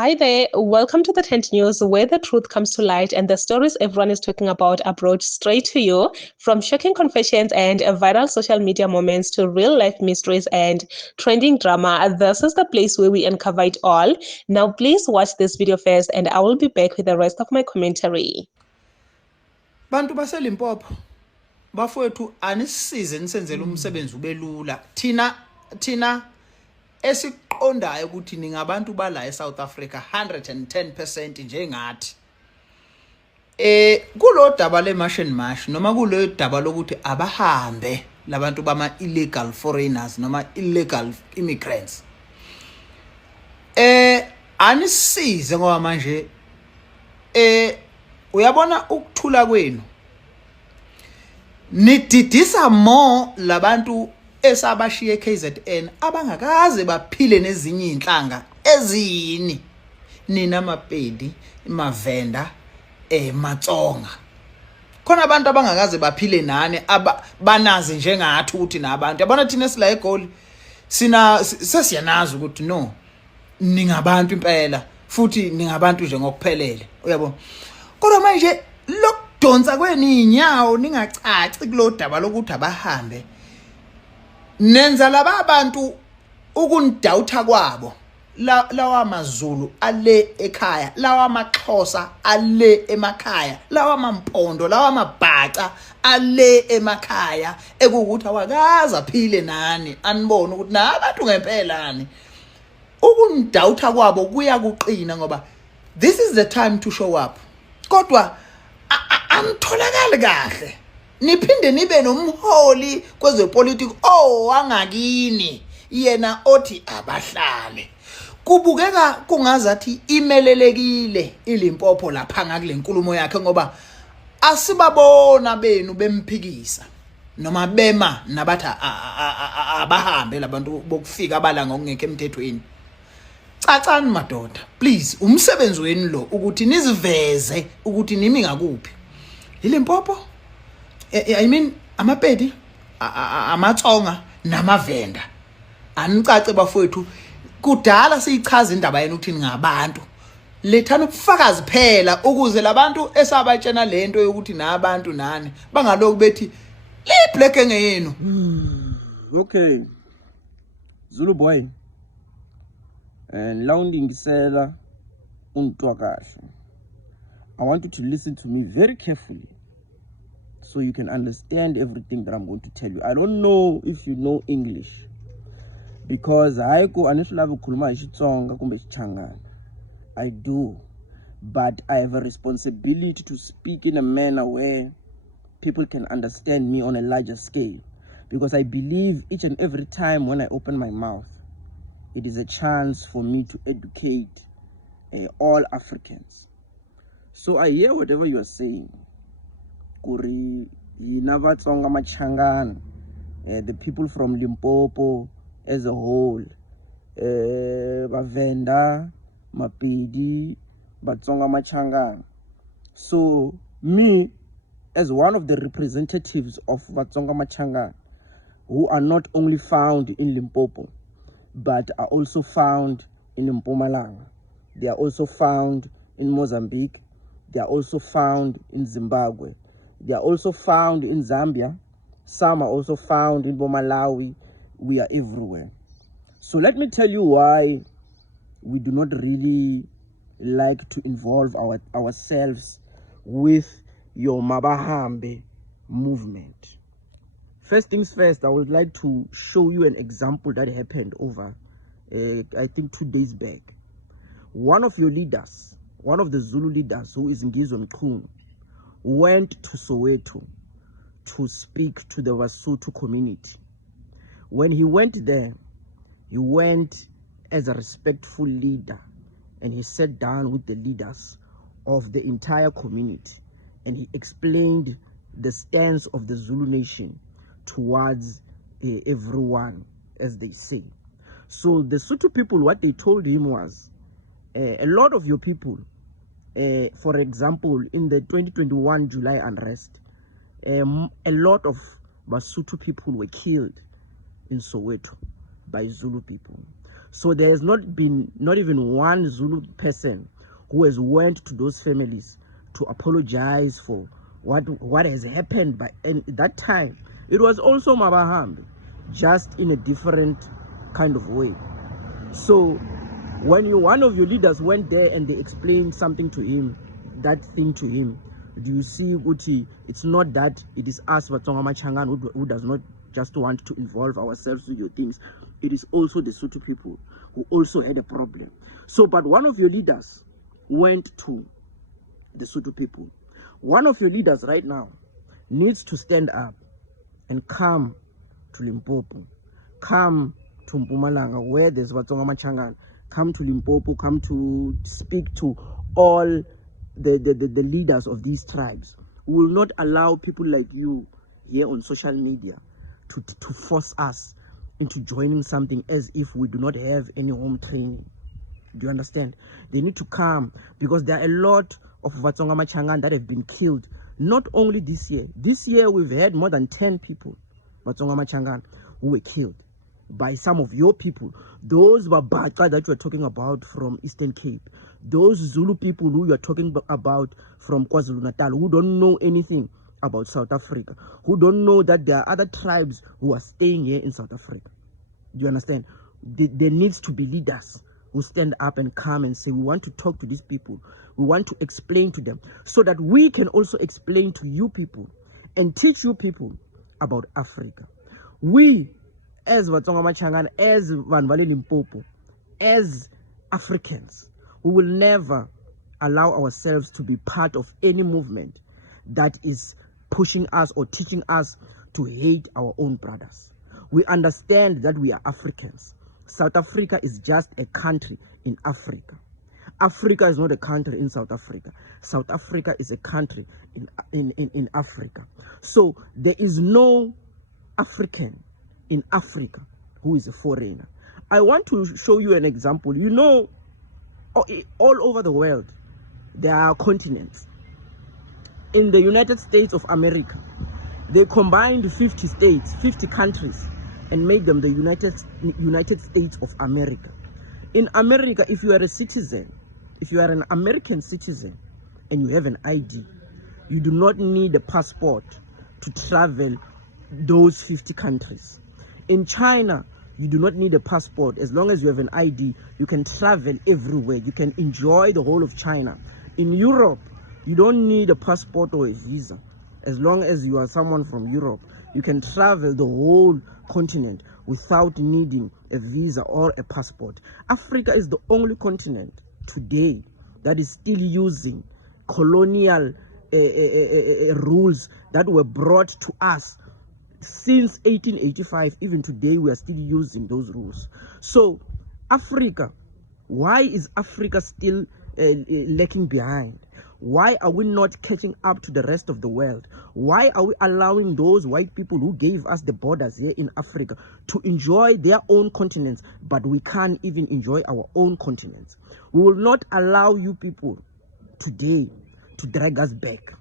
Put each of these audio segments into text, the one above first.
Hi there, welcome to the Tent News, where the truth comes to light and the stories everyone is talking about are brought straight to you. From shocking confessions and viral social media moments to real life mysteries and trending drama, this is the place where we uncover it all. Now, please watch this video first, and I will be back with the rest of my commentary. Bantu baseLimpopo bafowethu anisize nisenzele umsebenzi ubelula thina esiqondayo ukuthi ningabantu bala eSouth Africa 110% njengathi kulo daba le-Martian March noma kulo daba lokuthi abahambe labantu bama illegal foreigners noma illegal immigrants anisize ngoba manje uyabona ukuthula kwenu nididisa more labantu esabashiye KZN abangakaze baphile nezinye inhlanga ezini nina maPedi maVenda maTsonga khona abantu abangakaze baphile nani banazi njengathi ukuthi nabantu yabona thina sila eGoli sesiyanazi ukuthi no ningabantu impela futhi ningabantu nje ngokuphelele uyabo kodwa manje lokudonsa kweni inyawo ningacaci kulodaba lokuthi abahambe nenza laba abantu ukunidawutha kwabo lawa maZulu ale ekhaya lawa amaXhosa ale emakhaya lawa mampondo lawa mabhaca ale emakhaya ekukuthi awakaza aphile nani anibone ukuthi nabantu ngempelani ukunidawutha kwabo kuya kuqina ngoba this is the time to show up kodwa anitholakali kahle niphinde nibe nomholi kwezepolitiki wangakini yena othi abahlale kubukeka kungazathi imelelekile iLimpopo lapha ngakule nkulumo yakhe ngoba asibabona benu bemphikisa noma bema nabathi abahambe labantu bokufika abalanga ngokungekho emthethweni cacani madoda please umsebenzi wenu lo ukuthi niziveze ukuthi nimi ngakuphi iLimpopo I mean amaPedi amaTsonga namaVenda anicace bafowethu kudala siyichaza indaba yenu ukuthi ngabantu lethana ubufakazi phela ukuze labantu esabatshena lento yokuthi nabantu nani bangaloku bethi liblack engeyenu. Okay, Zulu boy and lounging sela untwakahle. I want you to listen to me very carefully so you can understand everything that I'm going to tell you. I don't know if you know English because I do, but I have a responsibility to speak in a manner where people can understand me on a larger scale, because I believe each and every time when I open my mouth, it is a chance for me to educate all Africans. So I hear whatever you are saying. Kuri Yinavatsonga Machangan, the people from Limpopo as a whole, Bavenda, maPedi, Batsonga Machangan. So me, as one of the representatives of Batsonga Machangan, who are not only found in Limpopo, but are also found in Mpumalanga. They are also found in Mozambique. They are also found in Zimbabwe. They are also found in Zambia. Some are also found in Malawi. We are everywhere. So let me tell you why we do not really like to involve ourselves with your Mabahambe movement. First things first, I would like to show you an example that happened over, I think 2 days back. One of your leaders, one of the Zulu leaders, who is Ngizwe Mchunu, went to Soweto to speak to the Basotho community. When he went there, he went as a respectful leader, and he sat down with the leaders of the entire community, and he explained the stance of the Zulu nation towards everyone, as they say. So the Sotho people, what they told him was, a lot of your people, for example, in the 2021 July unrest, a lot of Basotho people were killed in Soweto by Zulu people. So there has not been not even one Zulu person who has went to those families to apologize for what has happened. By and that time it was also Mabahambi, just in a different kind of way. So when one of your leaders went there and they explained something to him, that thing to him, do you see, Uti, it's not that it is us Vatsonga Machangan who does not just want to involve ourselves with your things. It is also the Sotho people who also had a problem. So, but one of your leaders went to the Sotho people. One of your leaders right now needs to stand up and come to Limpopo, come to Mpumalanga, where there's Vatsonga Machangan, come to Limpopo, come to speak to all the leaders of these tribes. We will not allow people like you here on social media to force us into joining something as if we do not have any home training. Do you understand? They need to come, because there are a lot of Vatsonga Machangan that have been killed, not only this year. This year we've had more than 10 people, Vatsonga Machangan, who were killed by some of your people. Those Babaka that you are talking about from Eastern Cape, those Zulu people who you are talking about from KwaZulu-Natal, who don't know anything about South Africa, who don't know that there are other tribes who are staying here in South Africa. Do you understand? There needs to be leaders who stand up and come and say, we want to talk to these people, we want to explain to them, so that we can also explain to you people and teach you people about Africa. We, as Vatsonga Machangan, as Vanvale Limpopo, as Africans, we will never allow ourselves to be part of any movement that is pushing us or teaching us to hate our own brothers. We understand that we are Africans. South Africa is just a country in Africa. Africa is not a country in South Africa. South Africa is a country in Africa. So there is no African in Africa who is a foreigner. I want to show you an example. You know, all over the world, there are continents. In the United States of America, they combined 50 states, 50 countries, and made them the United States of America. In America, if you are a citizen, if you are an American citizen and you have an ID, you do not need a passport to travel those 50 countries. In China, you do not need a passport. As long as you have an ID, you can travel everywhere. You can enjoy the whole of China. In Europe, you don't need a passport or a visa. As long as you are someone from Europe, you can travel the whole continent without needing a visa or a passport. Africa is the only continent today that is still using colonial rules that were brought to us since 1885. Even today, we are still using those rules. So, Africa, why is Africa still lagging behind? Why are we not catching up to the rest of the world? Why are we allowing those white people who gave us the borders here in Africa to enjoy their own continents, but we can't even enjoy our own continents? We will not allow you people today to drag us back.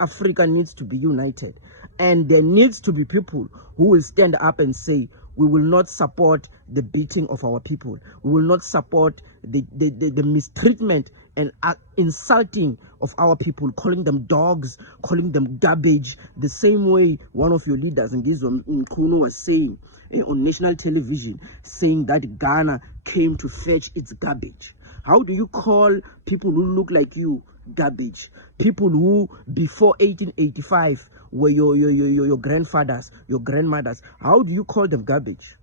Africa needs to be united, and there needs to be people who will stand up and say, we will not support the beating of our people. We will not support the mistreatment and insulting of our people, calling them dogs, calling them garbage, the same way one of your leaders, Ngizwa Mkhunu, was saying on national television, saying that Ghana came to fetch its garbage. How do you call people who look like you garbage? People who before 1885 were your grandfathers, your grandmothers. How do you call them garbage?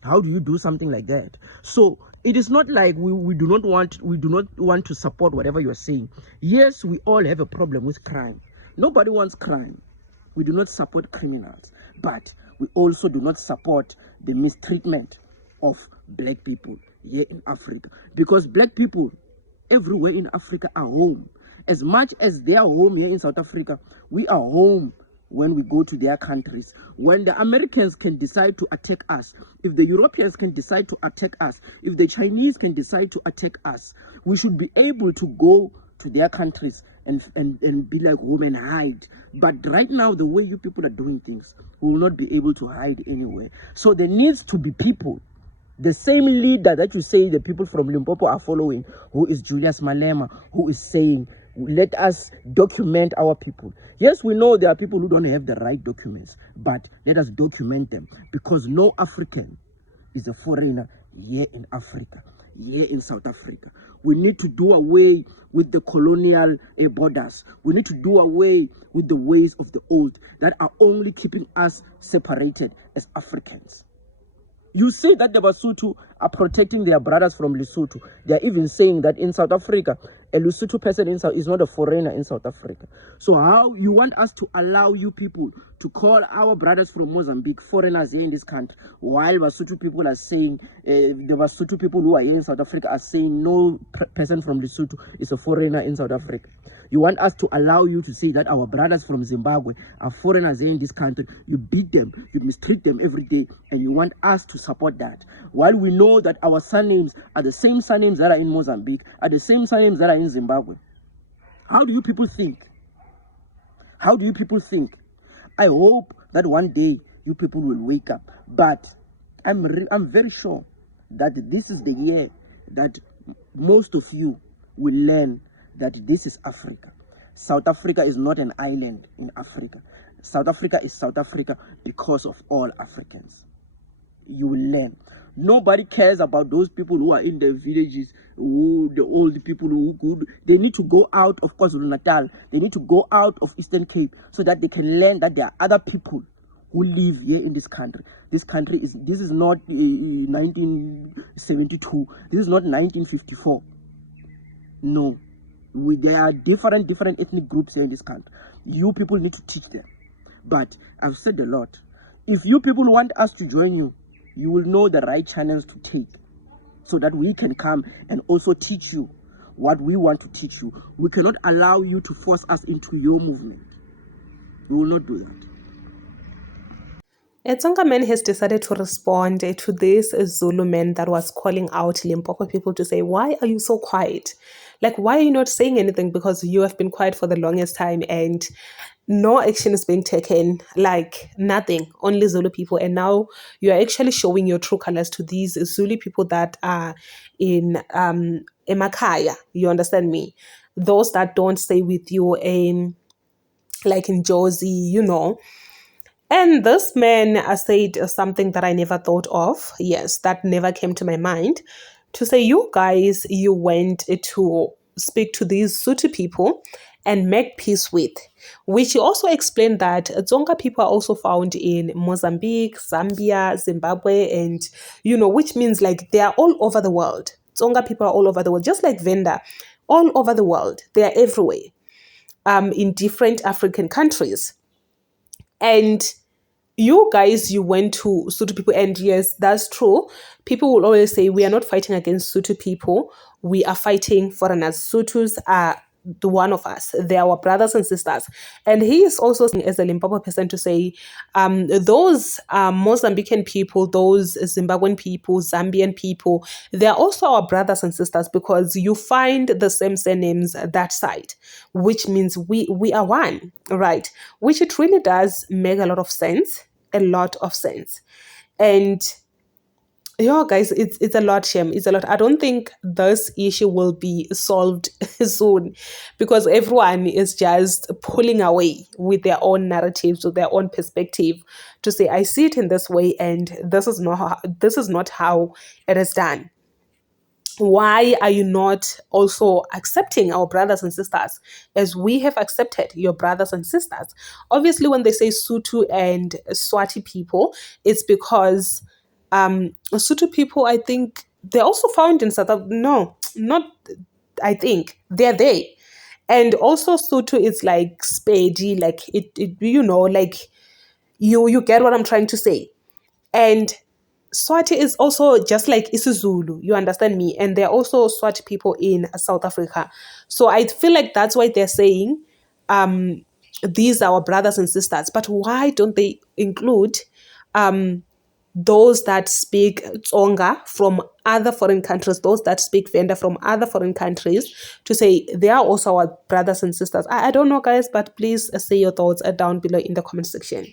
How do you do something like that? So it is not like we do not want to support whatever you are saying. Yes, we all have a problem with crime. Nobody wants crime. We do not support criminals, but we also do not support the mistreatment of black people here in Africa, because black people everywhere in Africa are home. As much as they are home here in South Africa, we are home when we go to their countries. When the Americans can decide to attack us, if the Europeans can decide to attack us, if the Chinese can decide to attack us, we should be able to go to their countries and be like home and hide. But right now, the way you people are doing things, we will not be able to hide anywhere. So there needs to be people The same leader that you say the people from Limpopo are following, who is Julius Malema, who is saying, let us document our people. Yes, we know there are people who don't have the right documents, but let us document them, because no African is a foreigner here in Africa, here in South Africa. We need to do away with the colonial borders. We need to do away with the ways of the old that are only keeping us separated as Africans. You say that the Basotho are protecting their brothers from Lesotho. They are even saying that in South Africa, a Lesotho person is not a foreigner in South Africa. So how you want us to allow you people to call our brothers from Mozambique foreigners here in this country, while Basotho people are saying, the Basotho people who are here in South Africa are saying no person from Lesotho is a foreigner in South Africa. You want us to allow you to say that our brothers from Zimbabwe are foreigners here in this country. You beat them, you mistreat them every day, and you want us to support that. While we know that our surnames are the same surnames that are in Mozambique, are the same surnames that are in Zimbabwe. How do you people think? How do you people think? I hope that one day you people will wake up. But I'm very sure that this is the year that most of you will learn that this is Africa. South Africa is not an island in Africa. South Africa is South Africa because of all Africans. You will learn. Nobody cares about those people who are in the villages, the old people who good. They need to go out of KwaZulu-Natal. They need to go out of Eastern Cape so that they can learn that there are other people who live here in this country. This is not 1972. This is not 1954. No. There are different ethnic groups here in this country. You people need to teach them. But I've said a lot. If you people want us to join you, you will know the right channels to take so that we can come and also teach you what we want to teach you. We cannot allow you to force us into your movement. We will not do that. A Tsonga man has decided to respond to this Zulu man that was calling out Limpopo people to say, why are you so quiet? Like, why are you not saying anything? Because you have been quiet for the longest time and no action is being taken, like nothing, only Zulu people. And now you are actually showing your true colors to these Zulu people that are in Emakaya. You understand me? Those that don't stay with you in, like in Josie, you know. And this man said something that I never thought of. Yes, that never came to my mind. To say, you guys, you went to speak to these Sotho people and make peace with, which he also explained that Tsonga people are also found in Mozambique, Zambia, Zimbabwe, and, you know, which means like they are all over the world. Tsonga people are all over the world, just like Venda, all over the world. They are everywhere, in different African countries. And you guys, you went to Sotho people, and yes, that's true. People will always say we are not fighting against Sotho people. We are fighting foreigners. Sothos are the one of us. They are our brothers and sisters. And he is also saying, as a Limpopo person, to say those Mozambican people, those Zimbabwean people, Zambian people, they are also our brothers and sisters because you find the same surnames that side, which means we are one, right? Which it really does make a lot of sense. A lot of sense. And yeah, guys, it's a lot, shame. It's a lot. I don't think this issue will be solved soon because everyone is just pulling away with their own narratives, with their own perspective to say, I see it in this way, and this is not how it is done. Why are you not also accepting our brothers and sisters as we have accepted your brothers and sisters? Obviously, when they say Sotho and Swati people, it's because Sotho people, I think, they're also found in South Africa. No, not, I think, they're there. And also Sotho is like spady, like it you know, like you get what I'm trying to say. And Swati is also just like isiZulu, you understand me? And there are also Swati people in South Africa. So I feel like that's why they're saying these are our brothers and sisters. But why don't they include those that speak Tsonga from other foreign countries, those that speak Venda from other foreign countries, to say they are also our brothers and sisters? I don't know, guys, but please say your thoughts down below in the comment section.